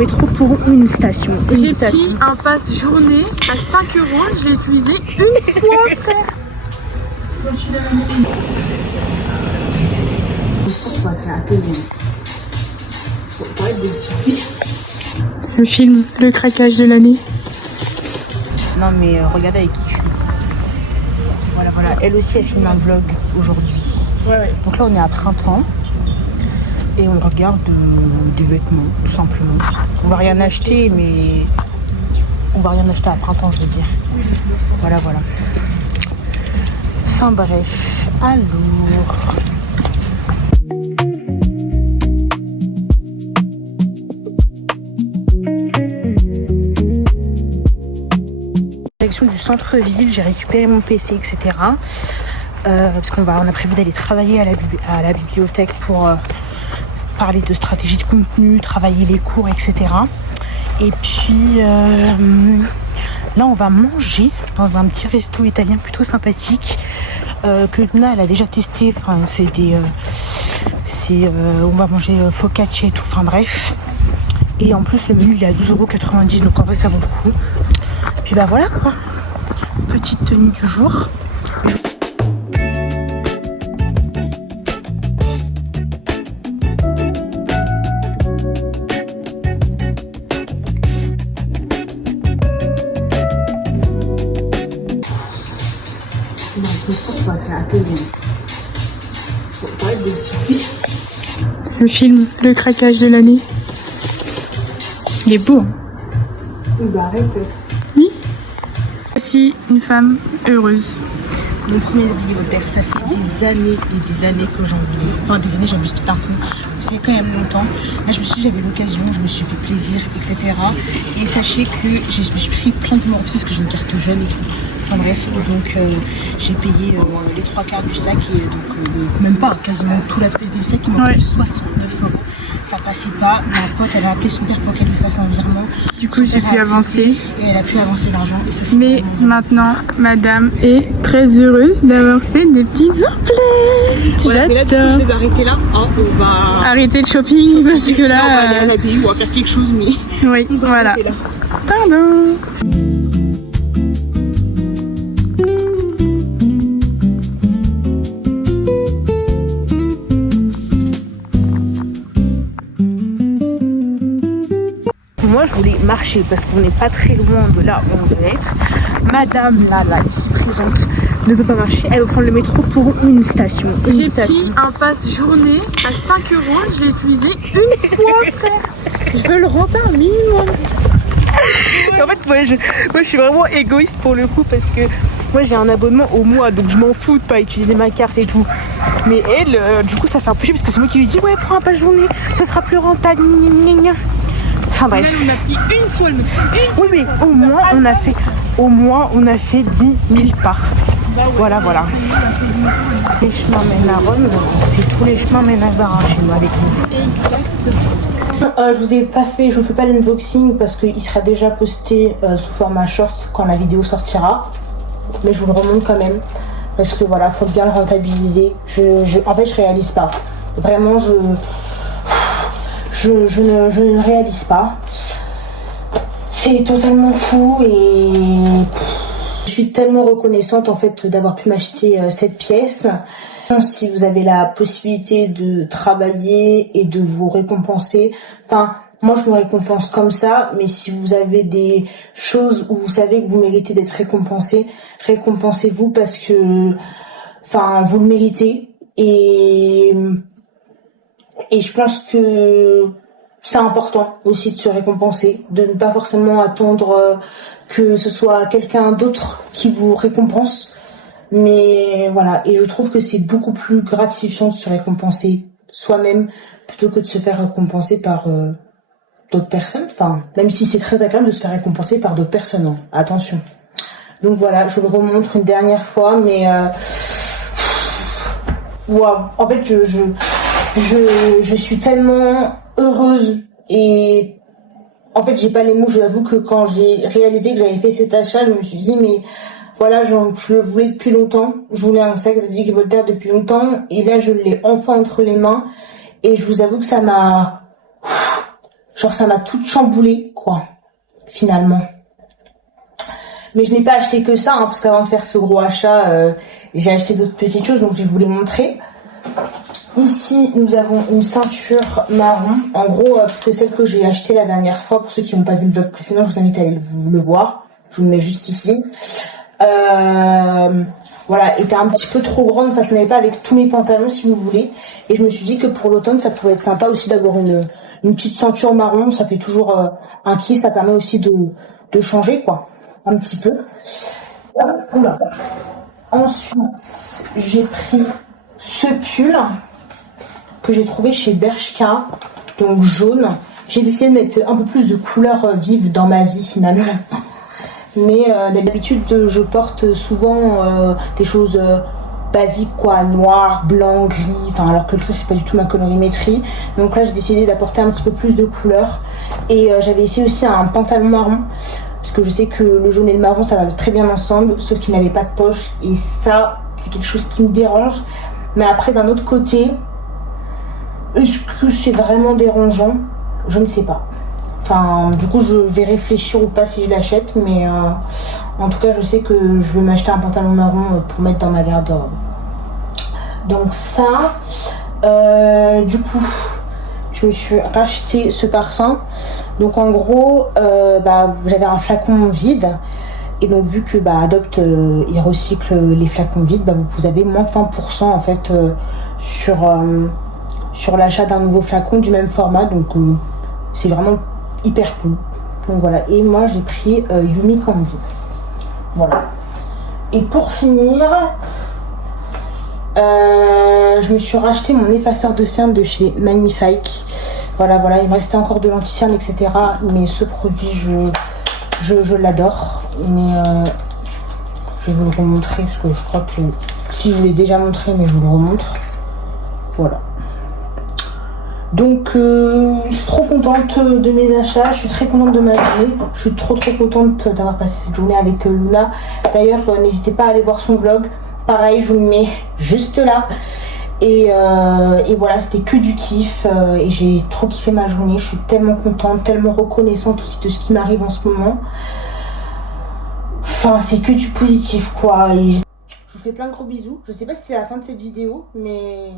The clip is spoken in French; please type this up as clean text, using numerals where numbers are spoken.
métro pour une station. J'ai pris un pass journée à 5 €, je l'ai épuisé une fois, frère. Le film, le craquage de l'année. Non mais regardez avec qui je suis. Voilà, voilà. Elle aussi elle filme un vlog aujourd'hui. Ouais. Donc là on est à printemps. Et on regarde des vêtements, tout simplement. On va rien acheter, mais on va rien acheter à printemps, je veux dire. Voilà, voilà. Enfin bref, alors. Direction du centre-ville, j'ai récupéré mon PC, etc. Parce qu'on a prévu d'aller travailler à la bibliothèque pour parler de stratégie de contenu, travailler les cours, etc. Et puis là on va manger dans un petit resto italien plutôt sympathique que Luna elle a déjà testé. Enfin on va manger focaccia et tout, enfin bref. Et en plus le menu il est à 12,90 €, donc en vrai ça vaut le coup. Puis bah voilà quoi, petite tenue du jour. Le film, le craquage de l'année. Il est beau. Bah arrête. Oui. Voici une femme heureuse. Mon premier hélicoptère, ça fait des années et des années que j'en voulais. Enfin des années, j'abuse tout un peu. C'est quand même longtemps. Là je me suis dit j'avais l'occasion, je me suis fait plaisir, etc. Et sachez que je me suis pris plein de numéros parce que j'ai une carte jeune et tout. Enfin bref, donc j'ai payé les 3/4 du sac et donc même pas, quasiment tout la totalité du sac qui m'a coûté 69 €. Ça passait pas, ma pote elle a appelé son père pour qu'elle lui fasse un virement. Du coup j'ai pu avancer. Et elle a pu avancer l'argent. Mais maintenant, madame est très heureuse d'avoir fait des petites emplettes. Voilà, mais là du coup je vais arrêter là. Hein, on va arrêter le shopping parce que là... on va aller à la BU, on va faire quelque chose mais... Oui, voilà. Pardon. Moi je voulais marcher parce qu'on n'est pas très loin de là où on veut être. Madame là ici présente ne veut pas marcher, elle veut prendre le métro pour une station. J'ai pris un pass journée à 5 €, je l'ai épuisé une fois, frère. Je veux le renter un minimum. En fait moi je suis vraiment égoïste pour le coup parce que moi j'ai un abonnement au mois donc je m'en fous de pas utiliser ma carte et tout. Mais elle, du coup ça fait un peu chier parce que c'est moi qui lui dis ouais prends un pass journée, ça sera plus rentable. Enfin bref. On a pris une fois le métro. Oui mais au moins on a fait 10 000 parts. Bah ouais, voilà. Les chemins mènent à Rome, c'est tous les chemins mènent à Zara chez nous avec nous. Je vous fais pas l'unboxing parce qu'il sera déjà posté sous format shorts quand la vidéo sortira. Mais je vous le remonte quand même parce que voilà, faut bien le rentabiliser. En fait je réalise pas. Vraiment je ne réalise pas. C'est totalement fou et je suis tellement reconnaissante en fait d'avoir pu m'acheter cette pièce. Si vous avez la possibilité de travailler et de vous récompenser, enfin moi je me récompense comme ça, mais si vous avez des choses où vous savez que vous méritez d'être récompensé, récompensez-vous parce que enfin vous le méritez et je pense que c'est important aussi de se récompenser, de ne pas forcément attendre que ce soit quelqu'un d'autre qui vous récompense. Mais voilà, et je trouve que c'est beaucoup plus gratifiant de se récompenser soi-même plutôt que de se faire récompenser par d'autres personnes. Enfin, même si c'est très agréable de se faire récompenser par d'autres personnes, hein. Attention. Donc voilà, je le remontre une dernière fois, mais waouh, en fait je suis tellement heureuse et en fait j'ai pas les mots. Je vous avoue que quand j'ai réalisé que j'avais fait cet achat, je me suis dit mais voilà, je le voulais depuis longtemps. Je voulais un sac Zadig & Voltaire depuis longtemps et là je l'ai enfin entre les mains et je vous avoue que ça m'a... Genre ça m'a tout chamboulé quoi, finalement. Mais je n'ai pas acheté que ça, hein, parce qu'avant de faire ce gros achat, j'ai acheté d'autres petites choses, donc je vais vous les montrer. Ici, nous avons une ceinture marron. En gros, parce que celle que j'ai achetée la dernière fois, pour ceux qui n'ont pas vu le vlog précédent, je vous invite à aller le voir. Je vous le mets juste ici. Voilà, était un petit peu trop grande, enfin ça n'allait pas avec tous mes pantalons si vous voulez. Et je me suis dit que pour l'automne, ça pouvait être sympa aussi d'avoir une petite ceinture marron. Ça fait toujours un kiff, ça permet aussi de changer quoi, un petit peu. Oula. Ensuite, j'ai pris ce pull que j'ai trouvé chez Bershka, donc jaune. J'ai décidé de mettre un peu plus de couleurs vives dans ma vie finalement. Mais d'habitude je porte souvent des choses basiques quoi, noir, blanc, gris, enfin alors que le gris c'est pas du tout ma colorimétrie. Donc là j'ai décidé d'apporter un petit peu plus de couleurs. Et j'avais essayé aussi un pantalon marron, parce que je sais que le jaune et le marron ça va très bien ensemble, sauf qu'il n'avait pas de poche, et ça c'est quelque chose qui me dérange. Mais après d'un autre côté, est-ce que c'est vraiment dérangeant? Je ne sais pas. Enfin, du coup, je vais réfléchir ou pas si je l'achète, mais en tout cas, je sais que je vais m'acheter un pantalon marron pour mettre dans ma garde-robe. Donc ça, du coup, je me suis racheté ce parfum. Donc en gros, j'avais un flacon vide. Et donc vu que Adopt il recycle les flacons vides, vous avez moins de 20% en fait sur l'achat d'un nouveau flacon du même format. Donc c'est vraiment hyper cool. Donc voilà, et moi j'ai pris Yumi Candy. Voilà. Et pour finir, je me suis racheté mon effaceur de cernes de chez Magnifique. Voilà, il me restait encore de l'anti-cerne, etc. Mais ce produit, je l'adore. Mais je vais vous le remontrer parce que je crois que si je vous l'ai déjà montré, mais je vous le remontre. Voilà. Donc je suis trop contente de mes achats, je suis très contente de ma journée, je suis trop contente d'avoir passé cette journée avec Luna. D'ailleurs n'hésitez pas à aller voir son vlog, pareil je vous le mets juste là. Et voilà, c'était que du kiff et j'ai trop kiffé ma journée, je suis tellement contente, tellement reconnaissante aussi de ce qui m'arrive en ce moment. Enfin c'est que du positif quoi. Et je vous fais plein de gros bisous, je sais pas si c'est la fin de cette vidéo, mais